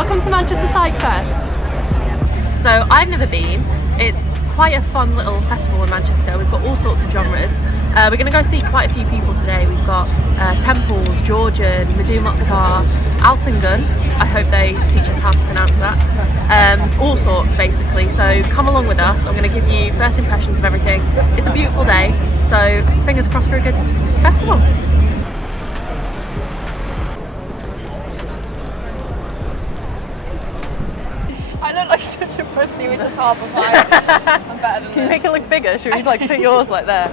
Welcome to Manchester Psych Fest. So I've never been. It's quite a fun little festival in Manchester. We've got all sorts of genres. We're going to go see quite a few people today. We've got Temples, Georgian, Mdou Moctar, Altin Gun. I hope they teach us how to pronounce that. All sorts basically. So come along with us. I'm going to give you first impressions of everything. It's a beautiful day, so fingers crossed for a good festival. I look like such a pussy with just half a pint. I'm better than Can you make it look bigger? Should we like put yours like there?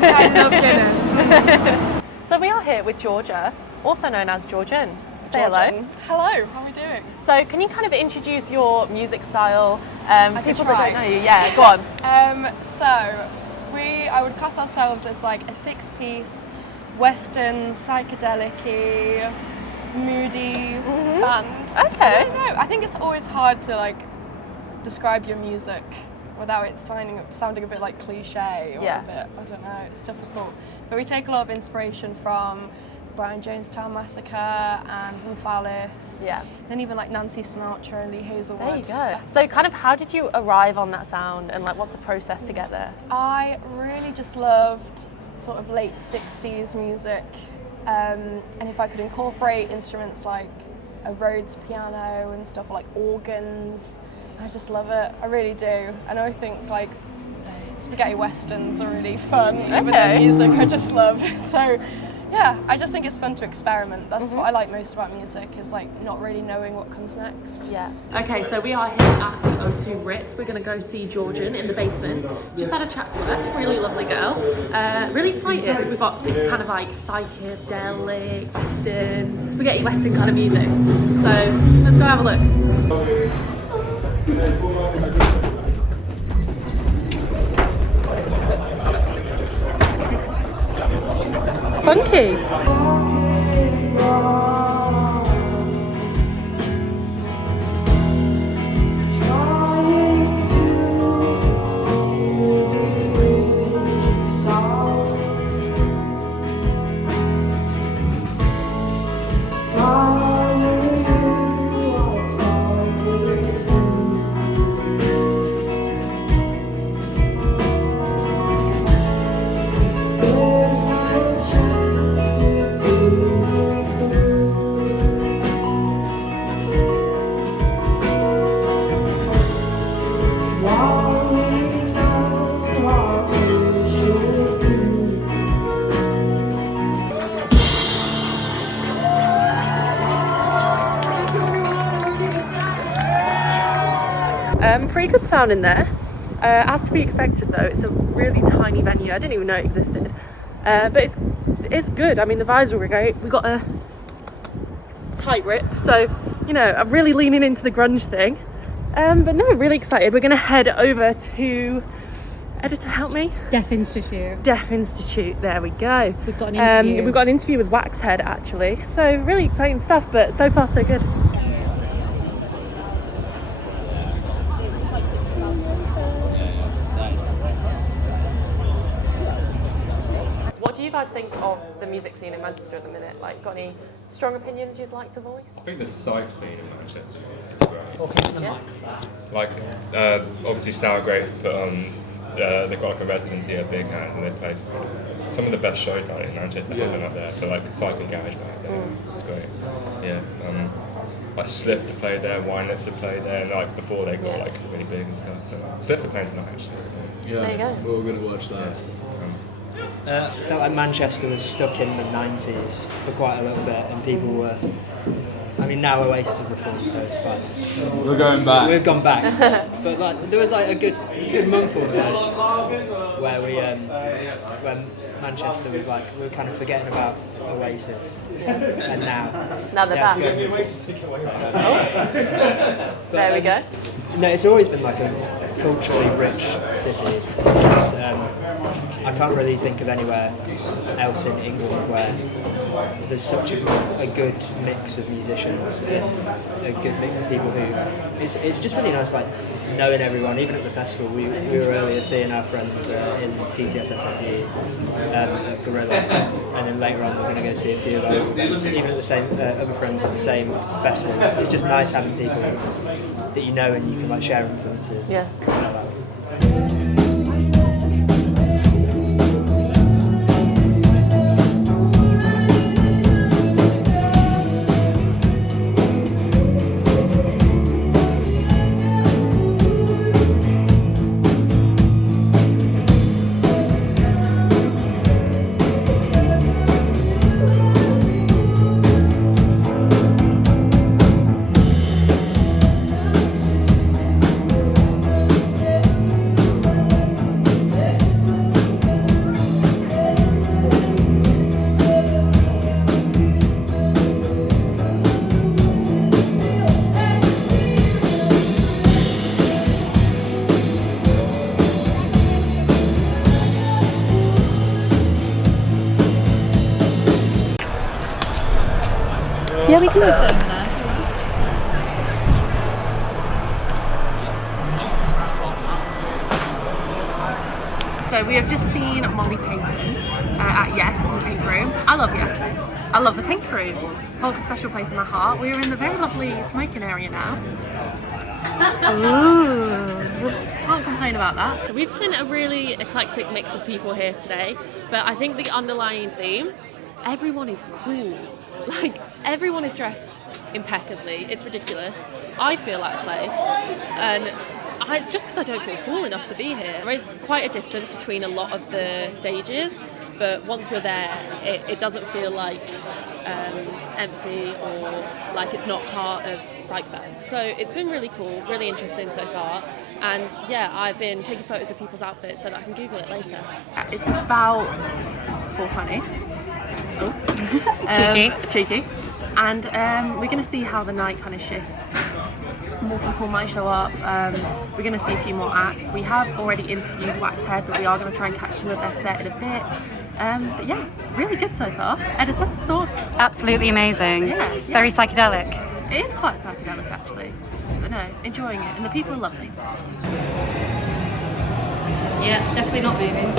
I love Guinness. So we are here with Georgia, also known as Georgian. Say hello. Hello, how are we doing? So can you kind of introduce your music style? People try. that don't know you, yeah, go on. I would class ourselves as like a six-piece Western psychedelic-y, moody band. Okay. I don't know. I think it's always hard to like describe your music without it sounding a bit like cliche or a bit, I don't know, it's difficult. But we take a lot of inspiration from Brian Jonestown Massacre and Rufallis. Yeah. And even like Nancy Sinatra and Lee Hazelwood. There you go. So kind of how did you arrive on that sound and like what's the process to get there? I really just loved sort of late 60s music. And if I could incorporate instruments like a Rhodes piano and stuff like organs, I just love it. I really do. And I think like spaghetti westerns are really fun. Even their music I just love. So yeah, I just think it's fun to experiment. That's what I like most about music, is like not really knowing what comes next. Yeah. Okay, so we are here at the O2 Ritz. We're going to go see Georgian in the basement. Just had a chat to her, really lovely girl. Really excited. We've got this kind of like psychedelic, western, spaghetti western kind of music. So let's go have a look. Funky. Pretty good sound in there. As to be expected though, it's a really tiny venue. I didn't even know it existed. But it's good. I mean, the vibes were great. We got a tight rip, so you know, I'm really leaning into the grunge thing. But no, really excited. We're gonna head over to editor, help me. Deaf Institute. Deaf Institute. There we go. We've got an interview. We've got an interview with Waxhead actually. So really exciting stuff. But so far so good. What do you guys think of the music scene in Manchester at the minute? Like, got any strong opinions you'd like to voice? I think the psych scene in Manchester is great. Talking to the mic. Like, obviously Sour Grapes put on, they've got like a residency at Big Hands and they play some of the best shows out in Manchester happen up there for like psych and garage bands. It's great. Yeah. Like Slift have played there, Wine Lips have played there, and like before they got like really big and stuff. Slift are playing tonight actually. Yeah, There you go. we're all going to watch that. I felt like Manchester was stuck in the 90s for quite a little bit, and people were. I mean, now Oasis have reformed, so it's like We're going back. we've gone back. But like, there was like it was a good month or so where we, when Manchester was like, we were kind of forgetting about Oasis, and Now they're yeah, back. it's good. So, There we go. no, it's always been like a culturally rich city. It's, I can't really think of anywhere else in England where there's such a good mix of musicians and a good mix of people who it's just really nice, like knowing everyone. Even at the festival, we were earlier seeing our friends in TTSSFE at Gorilla, and then later on we're going to go see a few of our friends, even at the same other friends at the same festival. It's just nice having people that you know and you can like share influences. Yeah. Something like that. Yeah, we can go sit over there. So we have just seen Molly Payton at Yes in the Pink Room. I love Yes. I love the Pink Room. Holds a special place in my heart. We are in the very lovely smoking area now. Ooh. Can't complain about that. So we've seen a really eclectic mix of people here today, but I think the underlying theme, everyone is cool. Like, everyone is dressed impeccably. It's ridiculous. I feel out of place, and it's just because I don't feel cool enough to be here. There is quite a distance between a lot of the stages, but once you're there, it doesn't feel like empty or like it's not part of Psych Fest. So it's been really cool, really interesting so far. And yeah, I've been taking photos of people's outfits so that I can Google it later. It's about 4:20. Cheeky. And we're going to see how the night kind of shifts. More people might show up. We're going to see a few more acts. We have already interviewed Waxhead, but we are going to try and catch them with their set in a bit. But yeah, really good so far. Editor, thoughts? Absolutely amazing. Yeah. Very psychedelic. It is quite psychedelic actually. But no, enjoying it. And the people are lovely. Yeah, definitely not moving.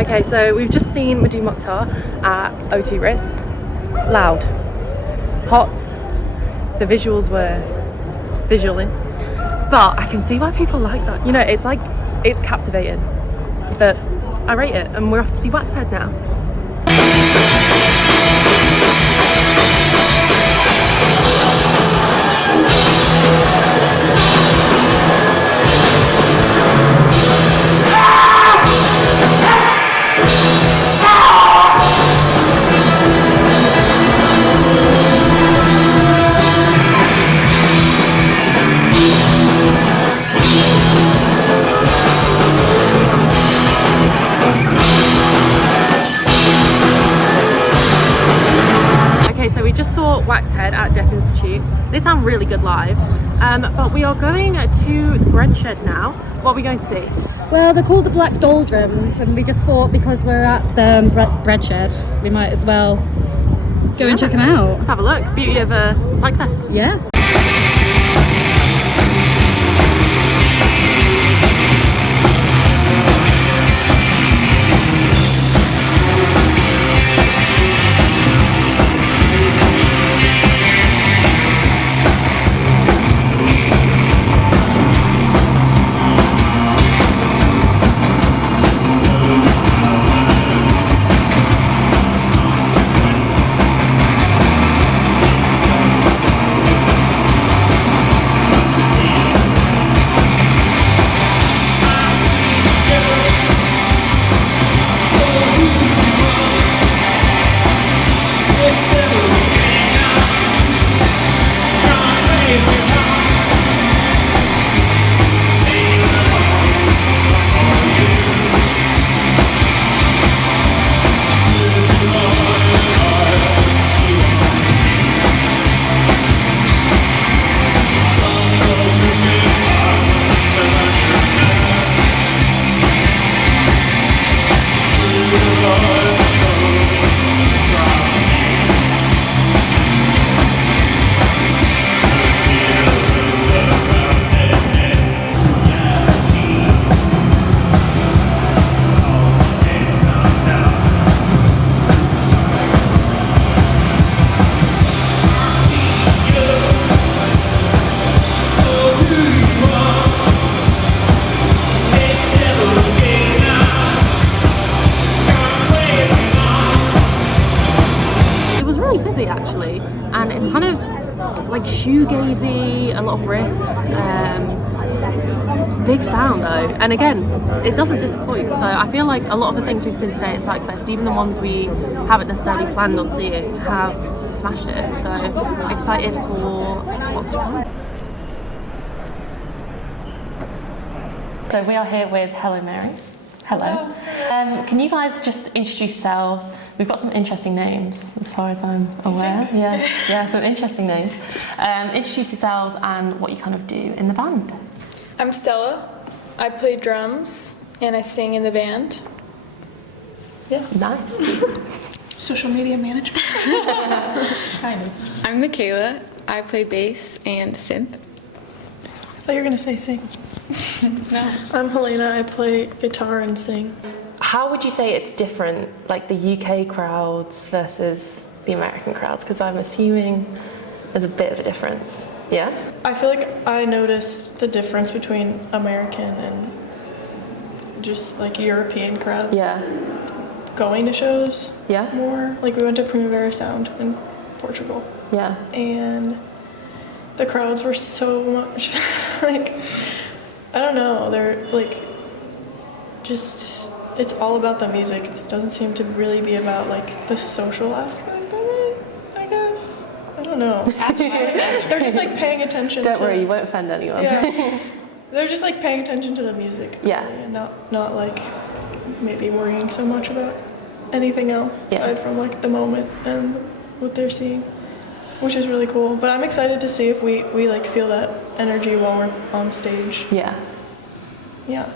Okay, so we've just seen Mdou Moctar at O2 Ritz. Loud, hot, the visuals were visualing, but I can see why people like that. You know, it's captivating, but I rate it, and we're off to see Waxhead now. They sound really good live. But we are going to the bread shed now. What are we going to see? Well, they're called the Black Doldrums, and we just thought because we're at the bread shed, we might as well go and check them out. Let's have a look. Beauty of Psych Fest. Yeah. Actually, and it's kind of like shoegazy, a lot of riffs, big sound though, and again it doesn't disappoint. So I feel like a lot of the things we've seen today at Psych Fest, even the ones we haven't necessarily planned on seeing, have smashed it. So excited for what's to come. So we are here with Hello Mary. Hello. Can you guys just introduce yourselves? We've got some interesting names, as far as I'm aware. Yeah, some interesting names. Introduce yourselves and what you kind of do in the band. I'm Stella. I play drums and I sing in the band. Yeah, nice. Social media management. Kind of. I'm Michaela. I play bass and synth. I thought you were going to say sing. No. I'm Helena. I play guitar and sing. How would you say it's different, like the UK crowds versus the American crowds? Because I'm assuming there's a bit of a difference. Yeah? I feel like I noticed the difference between American and just like European crowds. Yeah. Going to shows. Yeah. More. Like we went to Primavera Sound in Portugal. Yeah. And the crowds were so much like, I don't know, they're like just, it's all about the music. It doesn't seem to really be about like the social aspect of it, I guess. I don't know. They're just like paying attention Don't to, worry, you won't offend anyone. yeah. They're just like paying attention to the music. Yeah. Really, and not like maybe worrying so much about anything else aside from like the moment and what they're seeing, which is really cool. But I'm excited to see if we like feel that energy while we're on stage. Yeah. Yeah.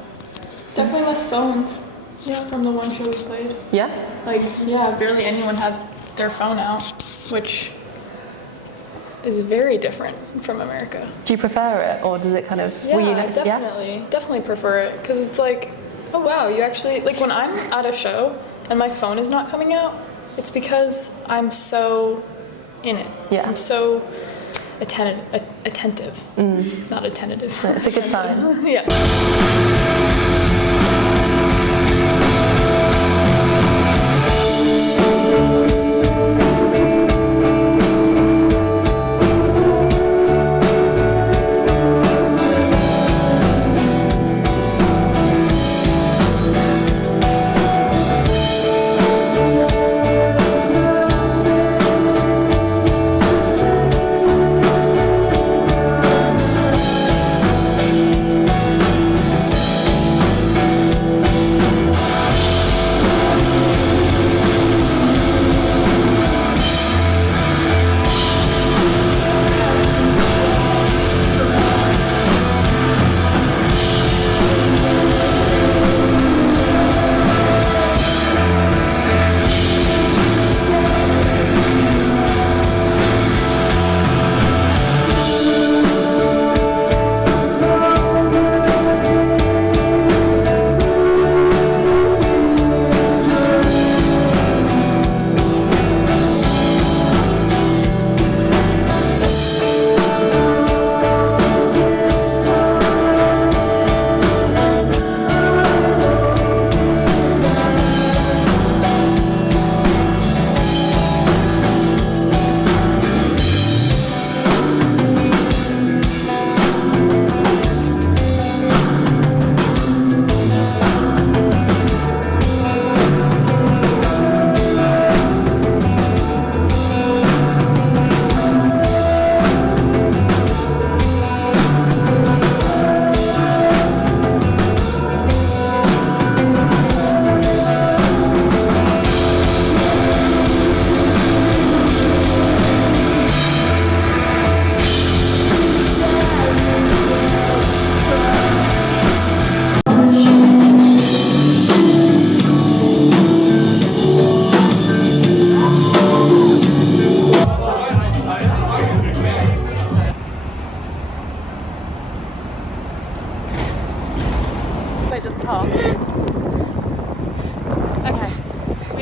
Definitely less phones. Yeah. From the one show we played. Yeah? Like, yeah, barely anyone had their phone out, which is very different from America. Do you prefer it, or does it kind of... Yeah, were you next, definitely prefer it, because it's like, oh wow, you actually, like when I'm at a show and my phone is not coming out, it's because I'm so in it. Yeah. I'm so attentive. Not attentive. No, it's a good sign. Yeah.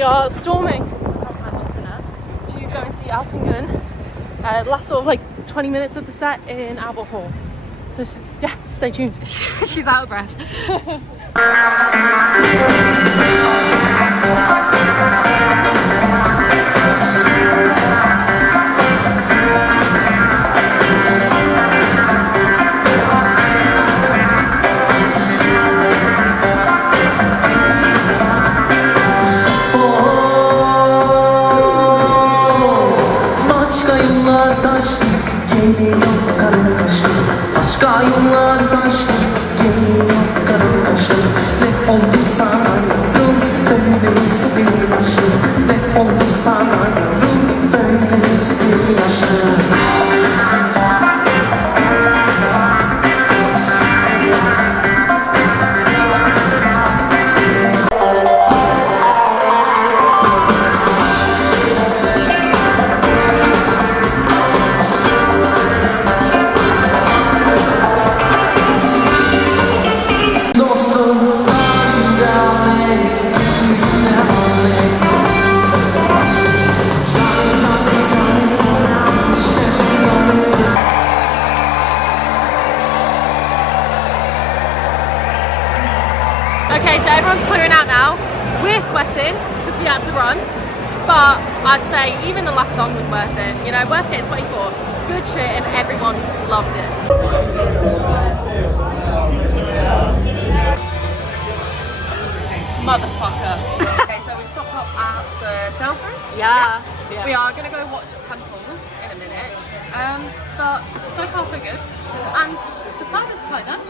We are storming across Manchester now to go and see Altin Gun. Last sort of like 20 minutes of the set in Albert Hall. So yeah, stay tuned. She's out of breath. Başka yollar taştı, geliyor karın kaşı. Ne oldu sana yavrum, böyle istin aşı. Ne oldu sana yavrum, böyle istin aşı. Okay, so everyone's clearing out now. We're sweating because we had to run, but I'd say even the last song was worth it. You know, worth getting sweaty for. Good shit, and everyone loved it. Motherfucker. Okay, so we stopped up at the Salisbury. Yeah. We are gonna go watch Temples in a minute. But so far so good. And the sound is quite nice.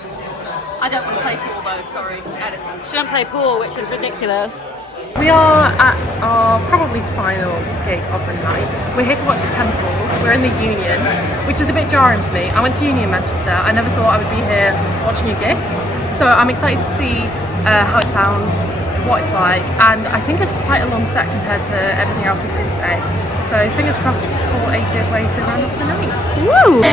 I don't want to play pool though, sorry, editing. She don't play pool, which is ridiculous. We are at our probably final gig of the night. We're here to watch Temples. We're in the Union, which is a bit jarring for me. I went to uni in Manchester. I never thought I would be here watching a gig. So I'm excited to see how it sounds, what it's like, and I think it's quite a long set compared to everything else we've seen today. So fingers crossed for a good way to round off the night. Woo!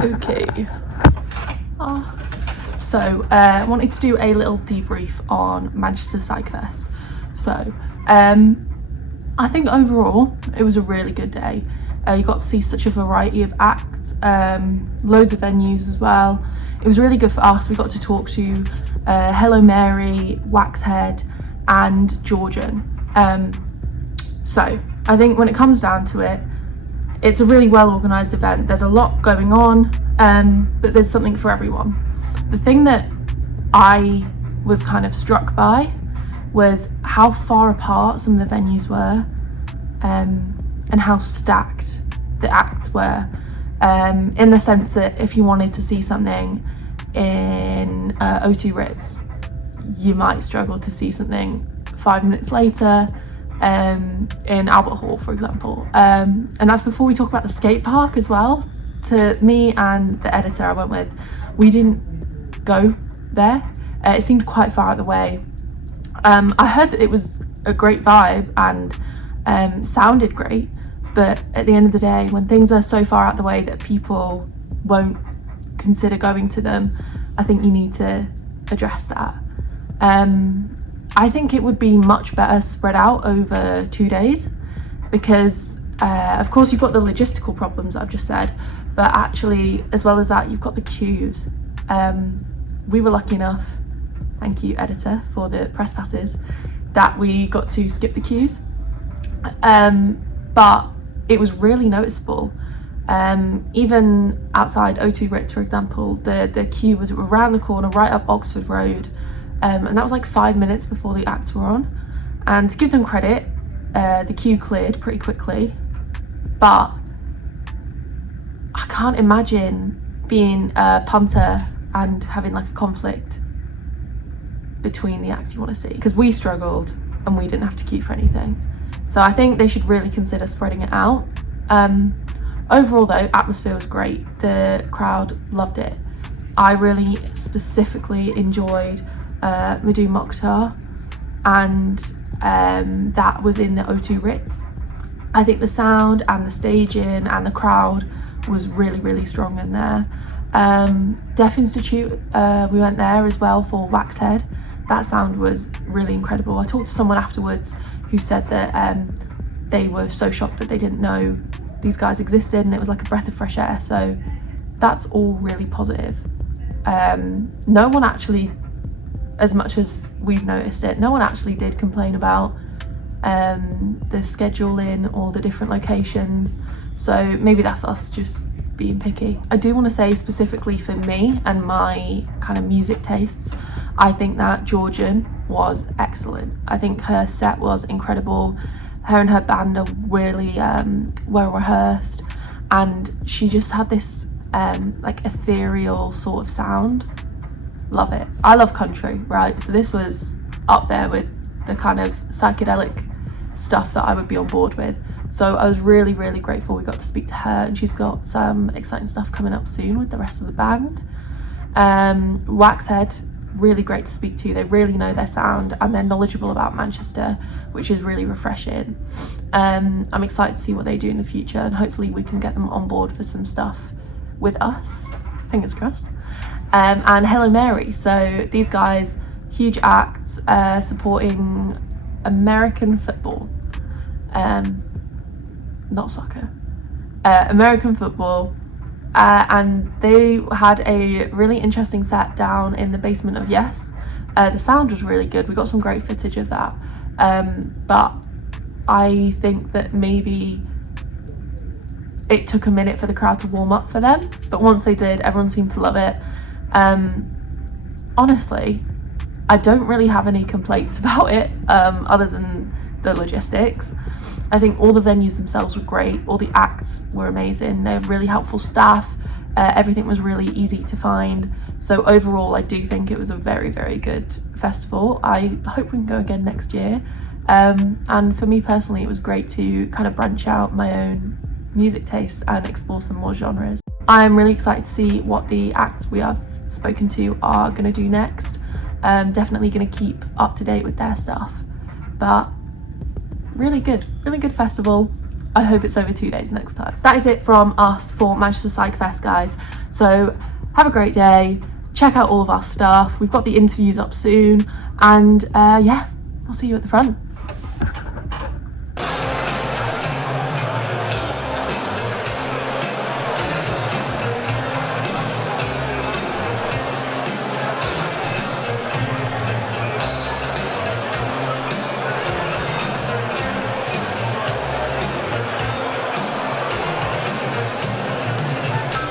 Okay. So I wanted to do a little debrief on Manchester Psych Fest. So I think overall it was a really good day. You got to see such a variety of acts, loads of venues as well. It was really good for us. We got to talk to Hello Mary, Waxhead and Georgian. So I think when it comes down to it, it's a really well organised event. There's a lot going on, but there's something for everyone. The thing that I was kind of struck by was how far apart some of the venues were, and how stacked the acts were, in the sense that if you wanted to see something in O2 Ritz, you might struggle to see something 5 minutes later, in Albert Hall, for example. And that's before we talk about the skate park as well. To me and the editor I went with, we didn't go there. It seemed quite far out of the way. I heard that it was a great vibe and sounded great, but at the end of the day, when things are so far out the way that people won't consider going to them, I think you need to address that. I think it would be much better spread out over 2 days, because of course you've got the logistical problems I've just said, but actually as well as that you've got the queues. We were lucky enough, thank you editor for the press passes, that we got to skip the queues, but it was really noticeable. Even outside O2 Ritz, for example, the queue was around the corner, right up Oxford Road, and that was like 5 minutes before the acts were on. And to give them credit, the queue cleared pretty quickly, but I can't imagine being a punter and having like a conflict between the acts you want to see, because we struggled and we didn't have to queue for anything. So I think they should really consider spreading it out. Overall though, atmosphere was great. The crowd loved it. I really specifically enjoyed Mdou Moctar, and that was in the O2 Ritz. I think the sound and the staging and the crowd was really, really strong in there. Deaf Institute, we went there as well for Waxhead. That sound was really incredible. I talked to someone afterwards who said that they were so shocked that they didn't know these guys existed, and it was like a breath of fresh air. So that's all really positive. No one actually, as much as we've noticed it, no one actually did complain about the scheduling or the different locations. So maybe that's us just being picky. I do want to say specifically for me and my kind of music tastes, I think that Georgian was excellent. I think her set was incredible. Her and her band are really well rehearsed, and she just had this like ethereal sort of sound. Love it. I love country, right? So this was up there with the kind of psychedelic stuff that I would be on board with. So I was really, really grateful we got to speak to her, and she's got some exciting stuff coming up soon with the rest of the band. Waxhead, really great to speak to. They really know their sound and they're knowledgeable about Manchester, which is really refreshing. I'm excited to see what they do in the future, and hopefully we can get them on board for some stuff with us, fingers crossed. And Hello Mary, so these guys, huge acts, supporting American football, not soccer, American football. And they had a really interesting set down in the basement of Yes. The sound was really good. We got some great footage of that. But I think that maybe it took a minute for the crowd to warm up for them. But once they did, everyone seemed to love it. Honestly, I don't really have any complaints about it, other than the logistics. I think all the venues themselves were great. All the acts were amazing. They have really helpful staff. Everything was really easy to find. So overall, I do think it was a very, very good festival. I hope we can go again next year. And for me personally, it was great to kind of branch out my own music tastes and explore some more genres. I'm really excited to see what the acts we have spoken to are going to do next. Definitely going to keep up to date with their stuff. But really good festival. I hope it's over 2 days next time. That is it from us for Manchester Psych Fest, guys. So have a great day. Check out all of our stuff. We've got the interviews up soon. And yeah, I'll see you at the front.